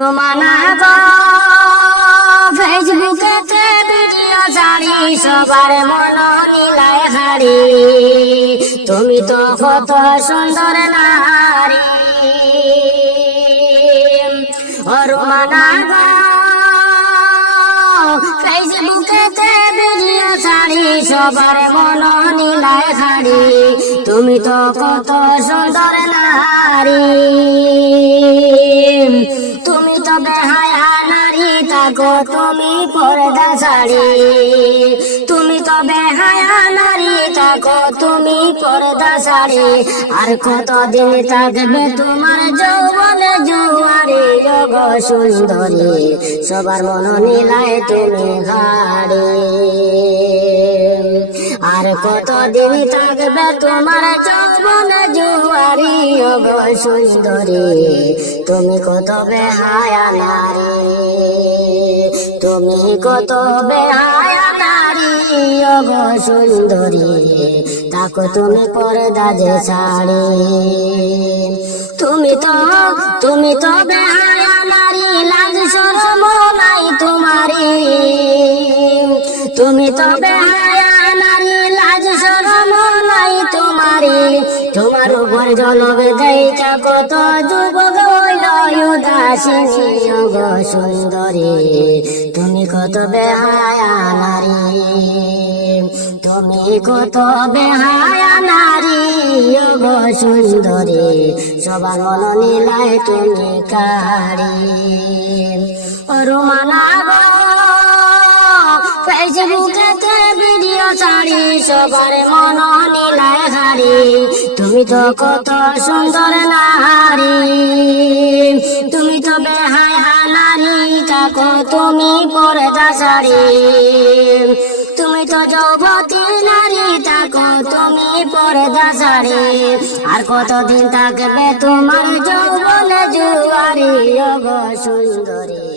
মানা গো ফেসবুকেতে ভিডিও ছাড়ি সবার মন নিলায় হারি। তুমি তো কত সুন্দর নারী। মানা গো ফেসবুকেতে ভিডিও ছাড়ি সবার মন নিলায় হারি। তুমি তো কত সুন্দর নারী। তুমি তো বেহায়া নারী থাকো তুমি পর্দা ছাড়ি। তুমি তো বেহায়া নারী থাকো তুমি পর্দা ছাড়ি। আর কতদিন থাকবে তোমার যৌবনে জুয়ারি যোগ সুন্দরী সবার মন নিলায় তুমি হারি। আর কতদিন থাকবে তোমার যৌবনে জুয়ারি যোগ সুন্দরী তুমি কত বেহায়া নারী। তুমি কত বেহায়া নারী অগ সুন্দরী তাকো তুমি পর্দা যে ছাড়ি। তুমি তো বেহায়া নারী লাজ শরম নাই তোমারি। তুমি তো বেহায়া নারী লাজ শরম নাই তোমারি। তোমার উপর জলবে দেইটা কত যুবক হইল উদাসিনী অগ সুন্দরী তুমি কত বেহায়া নারী। তুমি কত বেহায়া নারী অগ সুন্দরী সবার মন নিলায় তুমি কারি। মানা গো ফেসবুকেতে ভিডিও ছাড়ি সবার মন নিলায় হারি। তুমি তো কত সুন্দর নারী। তুমি তো বেহায়া নারী থাকো তুমি পর্দা ছাড়ি। তুমি তো যুবতী নারী থাকো তুমি পর্দা ছাড়ি। আর কতদিন থাকবে তোমার যৌবনে জুয়ারি অগ সুন্দরী।